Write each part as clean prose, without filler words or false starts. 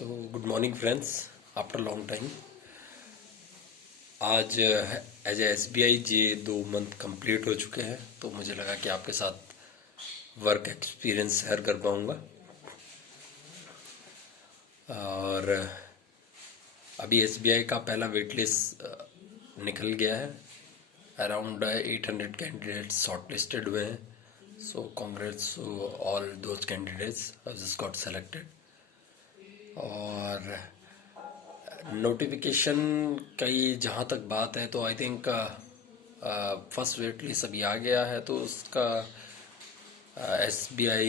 सो good morning friends, after long time. आज as a SBI J 2 month complete हो चुके हैं, तो मुझे लगा कि आपके साथ वर्क एक्सपीरियंस शेयर कर पाऊँगा। और अभी SBI का पहला वेट लिस्ट निकल गया है। अराउंड 800 कैंडिडेट्स शॉर्ट लिस्टेड हुए हैं। So congrats all those candidates just got selected. और नोटिफिकेशन की जहाँ तक बात है तो I think first wait list अभी आ गया है, तो उसका SBI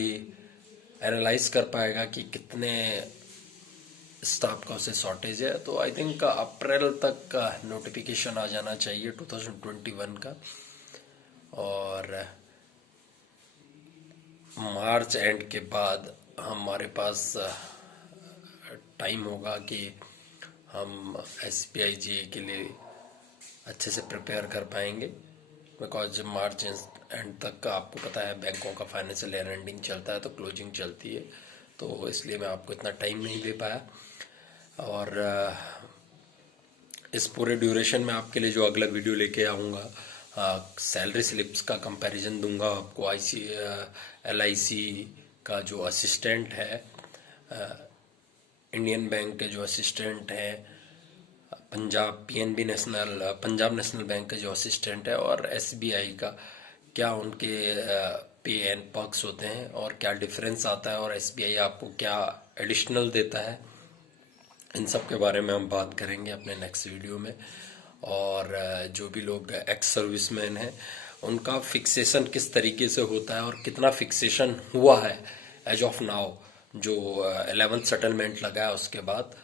एनालाइज कर पाएगा कि कितने स्टाफ का उसे शॉर्टेज है। तो आई थिंक अप्रैल तक का नोटिफिकेशन आ जाना चाहिए 2021 का। और मार्च एंड के बाद हमारे पास टाइम होगा कि हम SBI जे के लिए अच्छे से प्रिपेयर कर पाएंगे। बिकॉज मार्च एंड तक का आपको पता है बैंकों का फाइनेंशियल ईयर एंडिंग चलता है, तो क्लोजिंग चलती है, तो इसलिए मैं आपको इतना टाइम नहीं दे पाया। और इस पूरे ड्यूरेशन में आपके लिए जो अगला वीडियो लेके आऊँगा, सैलरी स्लिप्स का कंपैरिजन दूंगा आपको। LIC का जो असिस्टेंट है, इंडियन बैंक के जो असिस्टेंट हैं, पंजाब नेशनल बैंक के जो असिस्टेंट है, और SBI का क्या उनके पे एंड पर्क्स होते हैं और क्या डिफरेंस आता है, और SBI आपको क्या एडिशनल देता है, इन सब के बारे में हम बात करेंगे अपने नेक्स्ट वीडियो में। और जो भी लोग एक्स सर्विसमैन हैं उनका फिक्सेशन किस तरीके से होता है और कितना फिक्सेशन हुआ है एज ऑफ नाउ, जो 11th सेटलमेंट लगा है उसके बाद,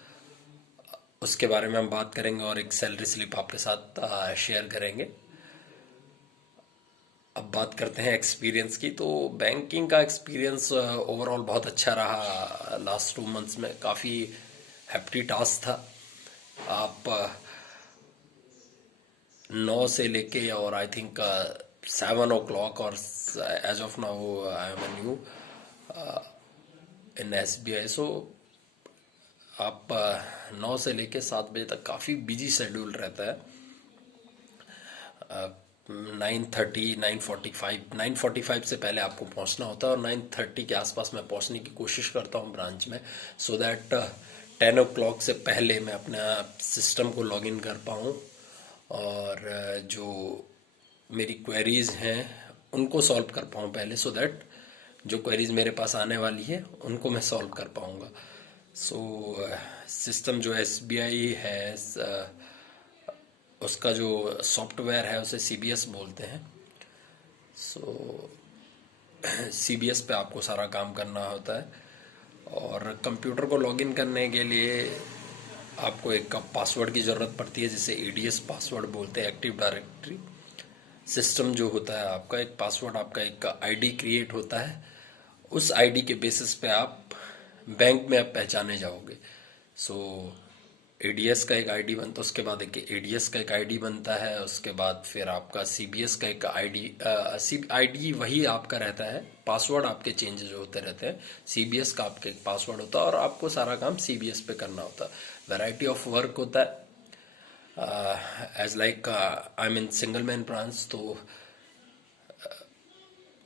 उसके बारे में हम बात करेंगे और एक सैलरी स्लिप आपके साथ शेयर करेंगे। अब बात करते हैं एक्सपीरियंस की। तो बैंकिंग का एक्सपीरियंस ओवरऑल बहुत अच्छा रहा। लास्ट 2 मंथ्स में काफ़ी हैप्पी टास्क था। आप 9 से लेके और आई थिंक 7 o'clock, और as of now I am new in SBI। So आप 9 से लेके 7 बजे तक काफ़ी बिजी शेड्यूल रहता है। 9:30, 9:45 से पहले आपको पहुंचना होता है, और 9:30 के आसपास मैं पहुंचने की कोशिश करता हूं ब्रांच में, सो दैट 10 o'clock से पहले मैं अपना सिस्टम को लॉग इन कर पाऊँ और जो मेरी क्वेरीज हैं उनको सॉल्व कर पाऊँ पहले, सो दैट जो क्वेरीज मेरे पास आने वाली है उनको मैं सॉल्व कर पाऊँगा। सो सिस्टम जो SBI है, उसका जो सॉफ्टवेयर है उसे CBS बोलते हैं। सो CBS पे आपको सारा काम करना होता है, और कंप्यूटर को लॉगिन करने के लिए आपको एक पासवर्ड की ज़रूरत पड़ती है, जिसे ADS पासवर्ड बोलते हैं, एक्टिव डायरेक्टरी सिस्टम जो होता है आपका। एक पासवर्ड, आपका एक ID क्रिएट होता है, उस ID के बेसिस पे आप बैंक में आप पहचाने जाओगे। सो ADS का एक ID बनता है, उसके बाद एक ADS का एक ID बनता है, उसके बाद फिर आपका CBS का एक ID वही आपका रहता है, पासवर्ड आपके चेंजेस होते रहते हैं। CBS का आपका एक पासवर्ड होता है, और आपको सारा काम CBS पे करना होता है। वैरायटी ऑफ वर्क होता है, as like I mean single man branch, तो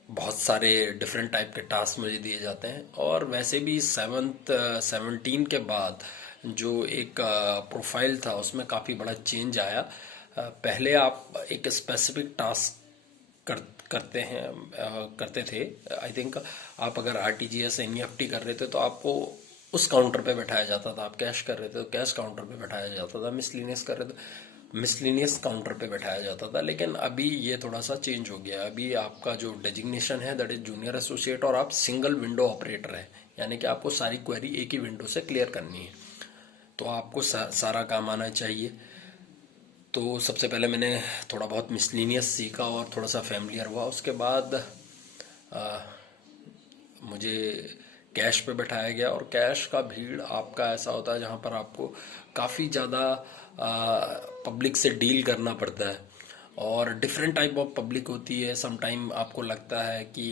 बहुत सारे डिफरेंट टाइप के टास्क मुझे दिए जाते हैं। और वैसे भी 17 के बाद जो एक प्रोफाइल था उसमें काफ़ी बड़ा चेंज आया। पहले आप एक स्पेसिफिक टास्क करते थे। आई थिंक आप अगर RTGS NEFT कर रहे थे तो आपको उस काउंटर पे बैठाया जाता था, आप कैश कर रहे थे तो कैश काउंटर पे बैठाया जाता था, मिसलिनियस कर रहे थे मिसलिनियस काउंटर पे बैठाया जाता था। लेकिन अभी ये थोड़ा सा चेंज हो गया। अभी आपका जो डेजिग्नेशन है दैट इज जूनियर एसोसिएट, और आप सिंगल विंडो ऑपरेटर है, यानी कि आपको सारी क्वेरी एक ही विंडो से क्लियर करनी है, तो आपको सारा काम आना चाहिए। तो सबसे पहले मैंने थोड़ा बहुत मिसलिनियस सीखा और थोड़ा सा फैमिलियर हुआ। उसके बाद मुझे कैश पे बैठाया गया, और कैश का भीड़ आपका ऐसा होता है जहाँ पर आपको काफ़ी ज़्यादा पब्लिक से डील करना पड़ता है, और डिफरेंट टाइप ऑफ पब्लिक होती है। सम टाइम आपको लगता है कि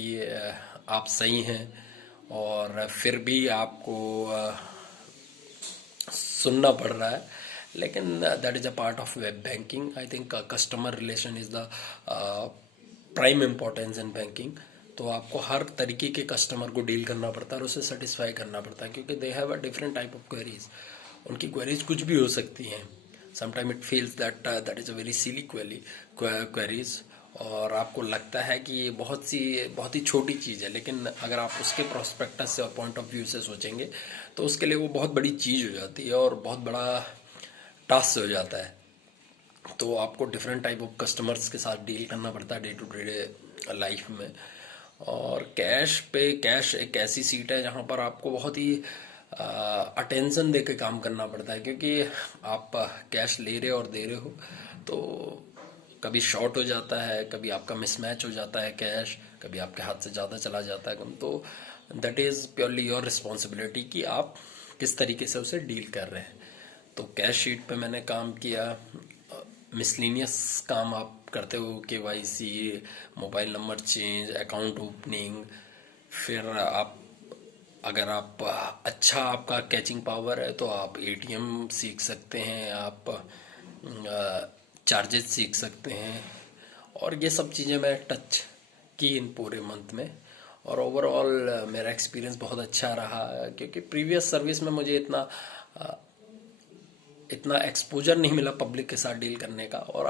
आप सही हैं, और फिर भी आपको सुनना पड़ रहा है, लेकिन that is a part of web banking. I think customer relation is the prime importance in banking. तो आपको हर तरीके के कस्टमर को डील करना पड़ता है और उसे सेटिस्फाई करना पड़ता है, क्योंकि they have a different type of queries. उनकी क्वेरीज कुछ भी हो सकती हैं। Sometime it feels that that is a very silly queries, और आपको लगता है कि ये बहुत ही छोटी चीज़ है, लेकिन अगर आप उसके प्रोस्पेक्टस से और पॉइंट ऑफ व्यू से सोचेंगे तो उसके लिए वो बहुत बड़ी चीज़ हो जाती है और बहुत बड़ा टास्क हो जाता है। तो आपको डिफरेंट टाइप ऑफ कस्टमर्स के साथ डील करना पड़ता है डे टू डे लाइफ में। और कैश एक ऐसी सीट है जहाँ पर आपको बहुत ही अटेंशन दे के काम करना पड़ता है, क्योंकि आप कैश ले रहे और दे रहे हो, तो कभी शॉर्ट हो जाता है, कभी आपका मिसमैच हो जाता है कैश, कभी आपके हाथ से ज़्यादा चला जाता है कम। तो that is purely your responsibility कि आप किस तरीके से उसे डील कर रहे हैं। तो कैश शीट पे मैंने काम किया। मिसलिनियस काम आप करते हो, KYC, mobile number change, account opening. फिर आप अगर आप अच्छा आपका कैचिंग पावर है तो आप एटीएम सीख सकते हैं, आप चार्जेस सीख सकते हैं। और ये सब चीज़ें मैं टच की इन पूरे मंथ में। और ओवरऑल मेरा एक्सपीरियंस बहुत अच्छा रहा, क्योंकि प्रीवियस सर्विस में मुझे इतना एक्सपोजर नहीं मिला पब्लिक के साथ डील करने का। और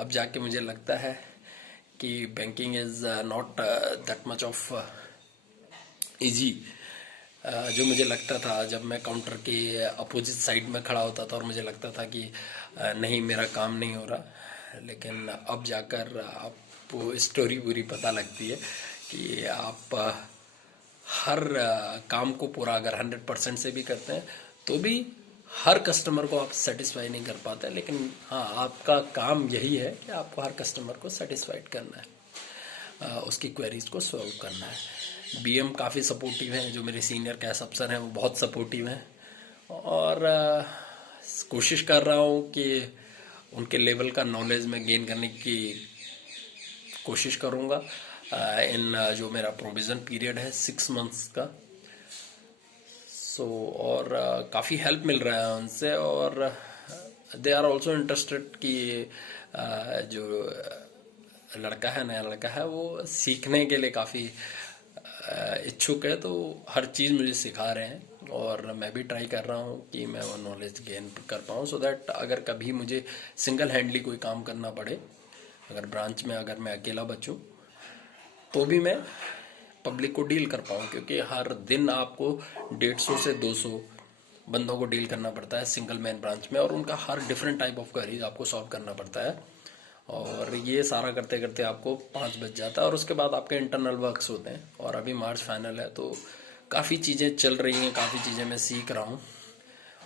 अब जाके मुझे लगता है कि banking is not that much of easy जो मुझे लगता था जब मैं काउंटर के अपोजिट साइड में खड़ा होता था और मुझे लगता था कि नहीं, मेरा काम नहीं हो रहा। लेकिन अब जाकर आपको स्टोरी पूरी पता लगती है कि आप हर काम को पूरा अगर 100% से भी करते हैं तो भी हर कस्टमर को आप सेटिस्फाई नहीं कर पाते। लेकिन हाँ, आपका काम यही है कि आपको हर कस्टमर को सेटिस्फाइड करना है, उसकी क्वेरीज को सॉल्व करना है। बीएम काफ़ी सपोर्टिव हैं, जो मेरे सीनियर कैश अफसर हैं वो बहुत सपोर्टिव हैं। और कोशिश कर रहा हूँ कि उनके लेवल का नॉलेज में गेन करने की कोशिश करूँगा इन जो मेरा प्रोविज़न पीरियड है 6 मंथ्स का। और काफ़ी हेल्प मिल रहा है उनसे। और दे आर ऑल्सो इंटरेस्टेड कि जो लड़का है, नया लड़का है, वो सीखने के लिए काफ़ी इच्छुक है। तो हर चीज़ मुझे सिखा रहे हैं और मैं भी ट्राई कर रहा हूँ कि मैं वो नॉलेज गेन कर पाऊँ, सो दैट अगर कभी मुझे सिंगल हैंडली कोई काम करना पड़े, अगर ब्रांच में अगर मैं अकेला बचूँ, तो भी मैं पब्लिक को डील कर पाऊँ। क्योंकि हर दिन आपको 150 से 200 बंदों को डील करना पड़ता है सिंगल मैन ब्रांच में, और उनका हर डिफरेंट टाइप ऑफ क्वेरीज आपको सॉल्व करना पड़ता है। और ये सारा करते करते आपको 5 बज जाता है और उसके बाद आपके इंटरनल वर्क्स होते हैं। और अभी मार्च फाइनल है, तो काफ़ी चीज़ें चल रही हैं, काफ़ी चीज़ें मैं सीख रहा हूँ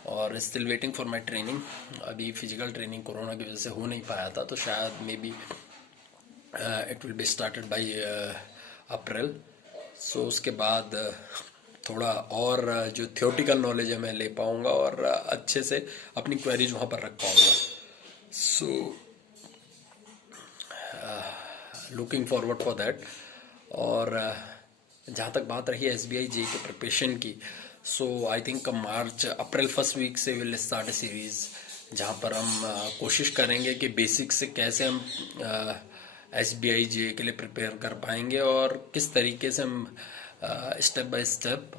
और still waiting for my training. अभी फिजिकल ट्रेनिंग कोरोना की वजह से हो नहीं पाया था, तो शायद maybe it will be started by April. So उसके बाद थोड़ा और जो थियोटिकल नॉलेज है मैं ले पाऊँगा और अच्छे से अपनी क्वेरीज वहाँ पर रख पाऊँगा। So looking forward for that. और जहाँ तक बात रही एसबीआई जे के प्रिपरेशन की, so I think March April first week से विल स्टार्ट ए सीरीज़, जहाँ पर हम कोशिश करेंगे कि बेसिक से कैसे हम एसबीआई जे के लिए प्रिपेयर कर पाएंगे और किस तरीके से हम स्टेप बाय स्टेप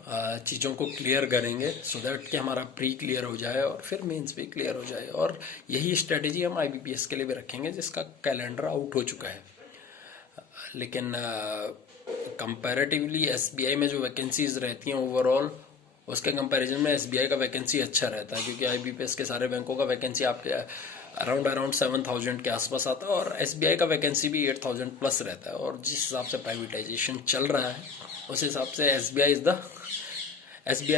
चीज़ों को क्लियर करेंगे, सो दैट कि हमारा प्री क्लियर हो जाए और फिर मेंस भी क्लियर हो जाए। और यही स्ट्रेटेजी हम आईबीपीएस के लिए भी रखेंगे, जिसका कैलेंडर आउट हो चुका है। लेकिन कंपैरेटिवली एसबीआई में जो वैकेंसीज रहती हैं ओवरऑल, उसके कंपैरिजन में एसबीआई का वैकेंसी अच्छा रहता है, क्योंकि आईबीपीएस के सारे बैंकों का वैकेंसी आपके अराउंड 7,000 के आसपास आता है और एसबीआई का वैकेंसी भी 8,000 प्लस रहता है। और जिस हिसाब से प्राइवेटाइजेशन चल रहा है उस हिसाब से SBI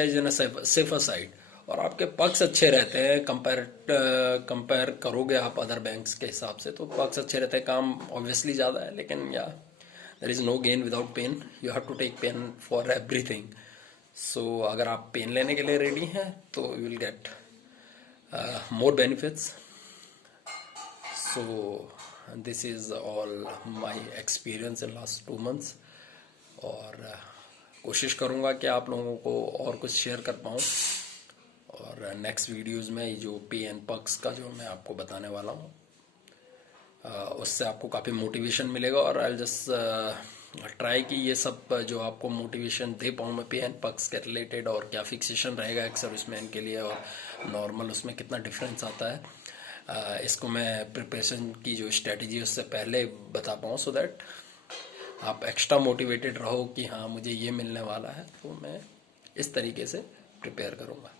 is in safer side. और आपके पक्ष अच्छे रहते हैं, कंपेयर करोगे आप अदर बैंक्स के हिसाब से, तो पक्ष अच्छे रहते हैं। काम ऑब्वियसली ज़्यादा है, लेकिन yeah there is no gain without pain, you have to take pain for everything. So अगर आप पेन लेने के लिए रेडी हैं तो you will get more benefits. So this is all my experience in last 2 months. और कोशिश करूँगा कि आप लोगों को और कुछ शेयर कर पाऊँ और नेक्स्ट वीडियोस में जो पे एंड पर्क्स का जो मैं आपको बताने वाला हूँ, उससे आपको काफ़ी मोटिवेशन मिलेगा। और आई जस्ट ट्राई कि ये सब जो आपको मोटिवेशन दे पाऊँ मैं पे एंड पर्क्स के रिलेटेड, और क्या फिक्सेशन रहेगा एक सर्विसमैन के लिए और नॉर्मल उसमें कितना डिफरेंस आता है, इसको मैं प्रिपरेशन की जो स्ट्रेटजी है उससे पहले बता पाऊँ, सो दैट आप एक्स्ट्रा मोटिवेटेड रहो कि हाँ मुझे ये मिलने वाला है, तो मैं इस तरीके से प्रिपेयर करूँगा।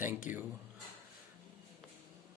Thank you.